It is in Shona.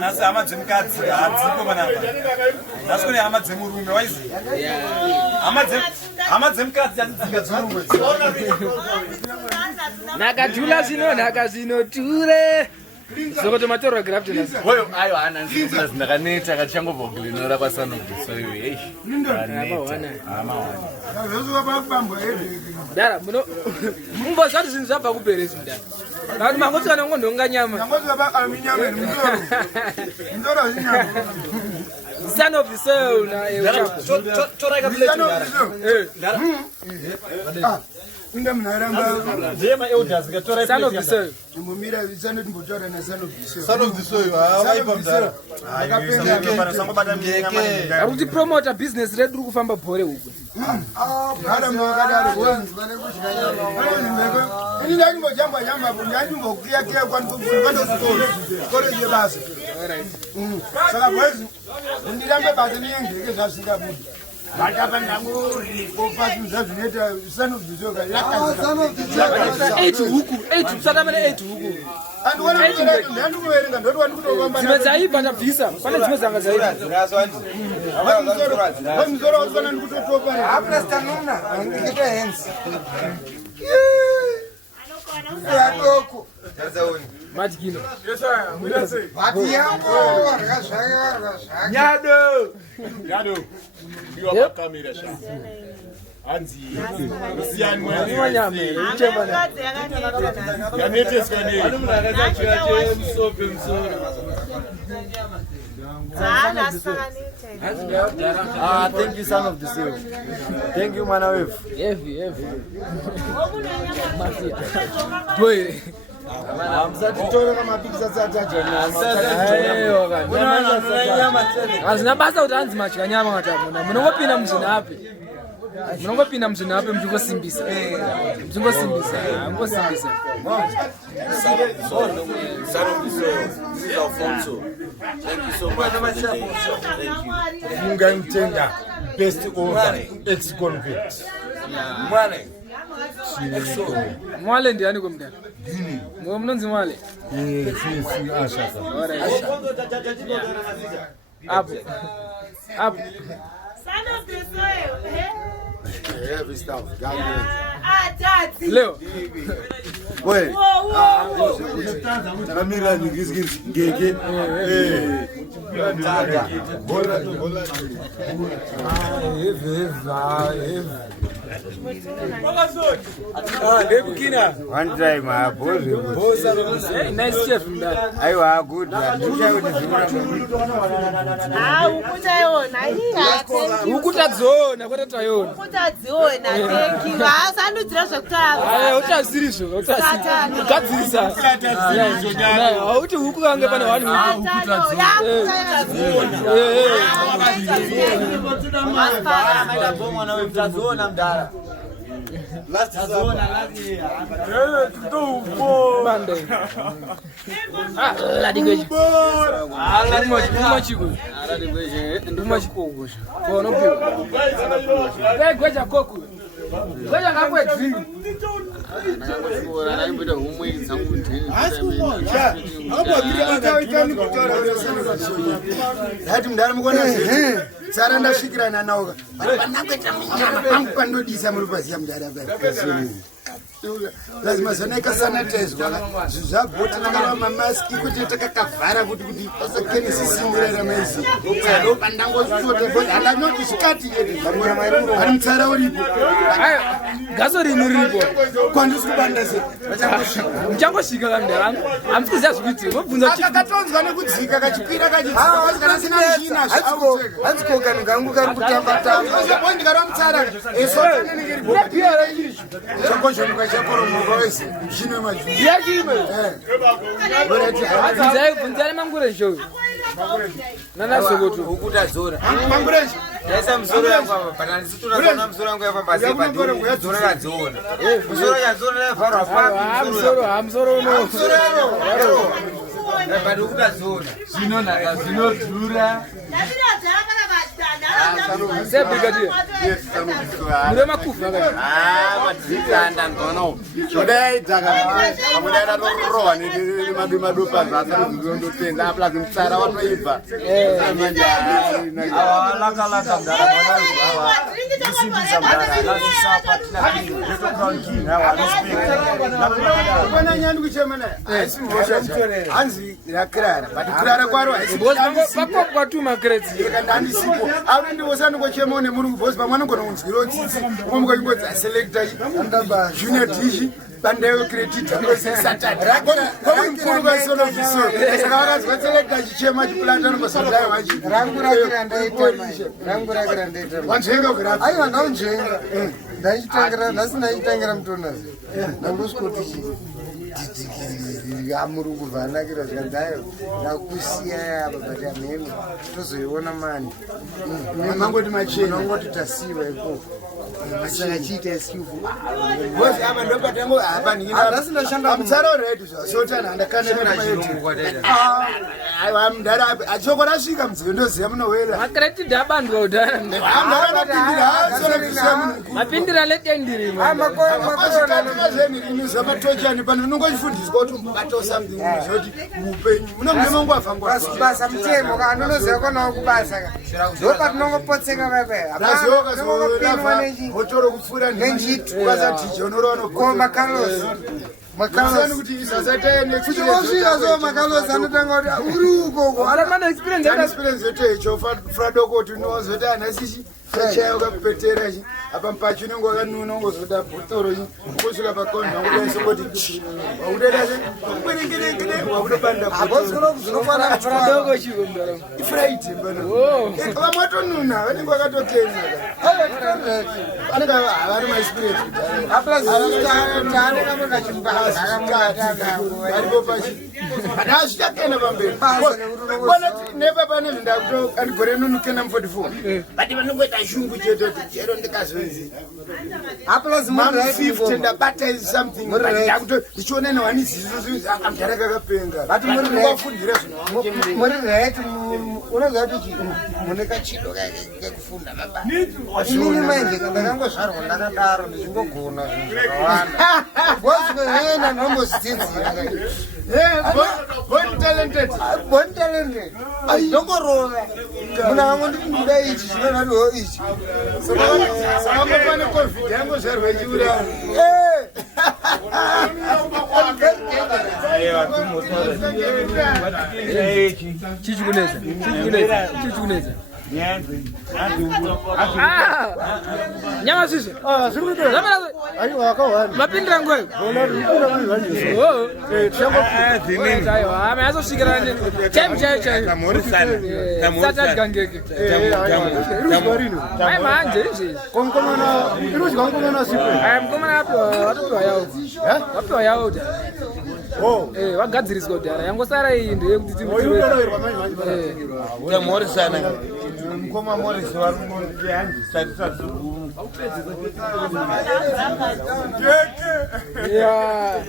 nasi hama dzemukadzi hadziko panapa. Nasi kune hama dzemurume waizi. Hama dzemukadzi hadzika dzemurume. Nakajula zvino ture. Zokoto matoro graft nas. Wewe ayo ana nzima zinakaneta kachangobva kulinora kwasanobviso iwe. Hey. Dara muno mumbo zvati zvinhu zvabva kuberezi mudara. Ngati mangotsana ngondonga nyama. Son of the soul na Toreka plate ndara. Kunda mnaramba Jema elders gatora son of the soul. mumira visano timbotora na son of the soul. Son of the soul waipa mdara. Akuti promoter business redu kufamba bhore huko. Hara mwakadaro wanzi vane kushikanya. Ini ndanyimbo jamba ndanyimbo kia kwani kufunda skole je basi. Alright. Saka bwezi ndirambe basi niyengeke zvasinga budi. Batapa ndanguri kopasa zvineta son of the soul yakaza. 8 huku satamane 8 huku. Andwana ndikuverenga ndoti wandikutopamba. Dzimwe dzaipa tabvisa pane dzimwe dzanga dzaipa. Wamzora usana ndikutotopa. Hapana stanona angikita hands. Adoko. Majikino. Bati yangu rakazvaka. Nyado. Ndiwa kamera sha. Anzi. Rusiyani Mwanyame, uchemba. Yanete skani. Thank you, son of the soul. Thank you, mana wave. Heavy. Boy. Amsatitora mapikisa tsatsaja. Azina basa kuti anzi matya nyama ngatamuna. Munongopinda muzvinapi? Munongopinda muzvinapi mujingosimbisa. Ngosimbisa. Son of the soul. This is our photo. Thank you so much. Thank you. Mungaimtenda best order ex-convict. Money. Mwale ndiani komdala? Mwe mnonzi mwale? Si Asha. Apo. Son of the soil. Heavy stuff. Leo. Wait. Kamera ngizigisi ngeke. One time I Hey, nice chef mdala. aiwa good. Ukutadzona kwete tayona. Utazirizvo. Gadzirisa. Auti huku kange pane wani huku. Hati mdara mukona tsara ndasvikirana nawo. Pandakuita munyama pangu pandodisa muri paziya mdara baba. Lazima zoneka sanitizwa zvagoti nakaramba maski kuti takakavhara kuti pasakeni sisimurira maisi ndo pandangosota kuti handanyoti zvikati ari mutsara uripo Gaso rinu riripo kwandisi kubanda se muchangosvika kamdara hamsi kuziva zvikuiti mobvunza katonzwa nekudzika kachipira kachidzika kana sina mishina hanzikoka ngangu kari kutamba-tamba ndikara mutsara esotanenekeriboapira ichi chakoshomuka chakoromoka wese mishina majuu yakime bvunzai mangure show nana sokoto ukutadzora mangurechi yaisa musoro yangu apa pana ndisituna musoro yangu apa basi pa dzora kadzona musoro yadzona yavharwa pa musoro no bado ukutadzona zvinonaka zvinodhura Se brigadier. Yes, sanobviswa. Muri makufa kai. Matizitanda ngono. Shodai dzaka. Amudaira rorowa nemadopa zasa ndotenda plus mtsara watoibva. Laka mdara awa kusimbisa mdara lazisapa kila kitu leto crown king awa respect Bwana nyandu kuchema naye. Hanzi rakrara. But kurara kwaro Bako kwa tu makreti. ndandi sipo. Aure ndi wosana kuchema ne muri boss pamwana ngona unziro tsitsi. Umwe ngoingodza selector ndaba junior dish. Bandeyo credit ngose Saturday. Kwa mkuru kwa solo viso. Saka wakazwa selector chichema chiplanta ngosodai wachi. Rangurakira ndaita. Wanjenga kurapa. Aiwa ndaunjenga. Ndaitangira nasina itangira mutonazi. Ndangosikotichi. Amuru kuvanakira zvandayo ndakusiya apa but amene tozoiona mani Mangoti machena ngoti tasiwa iko saka chiita esifu bosi apa ndopatango apa ndina ndasina shanda amtsaro redu zvasotana ndakana aiwa mudhara achoko rasvika mudziyo ndoziva munowela Makreti dabandwa udara. Mapindira letendiri. amakoaaazenirinuza matochani pano nongochifundiswa kuti mubata something zoti muupenyu munomunemangwavhangwa basa mutemo kanonoziva konawo kubasa ndopatinongopotseka otoro kupfuura nenjituukasaticha unorova makalozi kuti isasataene kuchiosvika so makalozi anotanga kuti uri ukoko Aramana experience hata experience yote icho fradoko kuti unozoti anasichi chayo kapetera chi apa mpacho nengo kanuna ngozoda botoro chi kusvika pakonda ngodaisa kuti waudeda che kwirengere waudopanda abosoro kuzvinofana dogo chikumbara. ifraite mbana Oh. vamwatonuna vanenge vakatotenga vanenge havari maexperience varipo pachi haasvichakenda pamberi kona nepa pane zvindakutoandigore nunukenda mu44 but vanongoita shungu chete kuti chero ndikazonzi mam50 ndabata something ndichiona newanizizo akamdhara kakapenga vafundira muri right unoziva kuti mune kachido kekufunda inini manje ndakangozvarwa ndakadaro ndichingogona zvinhu zvakawanda bosikoena ndombozidzidzira born talented ndongorova muna vamwe nditi ndikuda ichi zvinonadiwo ichi saka pane covid yangozvarwa ichiuraya Chichikuneza. Nyama sisi. Mapindira ngwewe. Oh. Ameanza kushikana ni time chayo. Sasa gangeke. Ai manje hizi. konkomana irudzi konkomana sipo Ai mkomana hapo watoto yao. Watoto yao. oh Wagadziriswa kudhara. Yangosara iyi ndiye kuti oyunonoerwa manje manje tamorisana mukoma morisi varumondihandi satisazuguru Yeah.